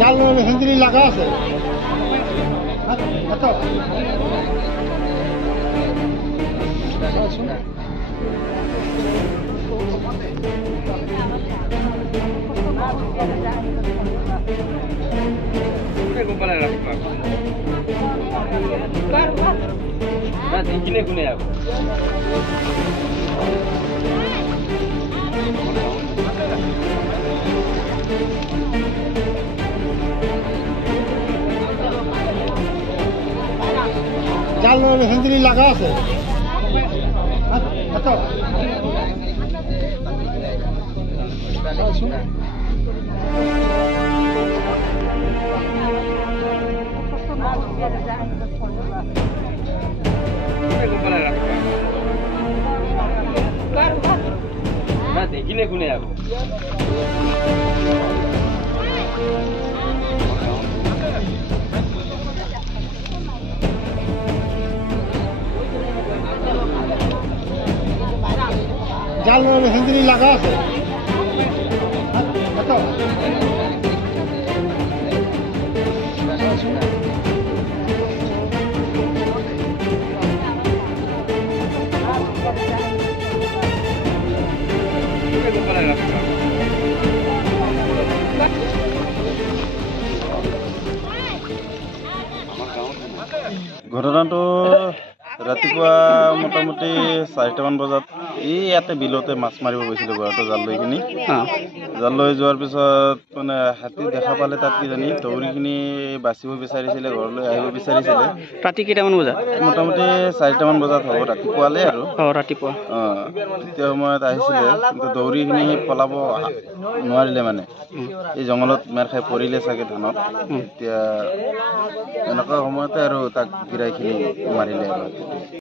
জাল হেন্দিনি লাগা আছে এত জাল হেন্দিনি লাগা আছে এত দেখিলে কোনে যাব জাল হেন্দিনি লাগা আছে এত ঘটনাটো ৰাতিপুৱা মোটামুটি 4টামান বজাত এই ইয়াতে বিলতে মাছ মাৰিব গৈছিলোঁ ঘৰতে জাল লৈ কিনি জাল লৈ যোৱাৰ পিছত মানে হাতী দেখা পালে তাত কিজানি দৌৰিখিনি বাচিব বিচাৰিছিলে ঘৰলৈ আহিব বিচাৰিছিলে ৰাতি কেইটামান বজাত মোটামুটি 4টামান বজাত হ'ব ৰাতিপুৱালে আৰু ৰাতিপুৱা তেতিয়া সময়ত আহিছিলে কিন্তু দৌৰিখিনি পলাব নোৱাৰিলে মানে এই জংঘলত মেৰ খাই পৰিলে চাগে ধানত এতিয়া এনেকুৱা সময়তে আৰু তাক গিৰাইখিনি মাৰিলে আৰু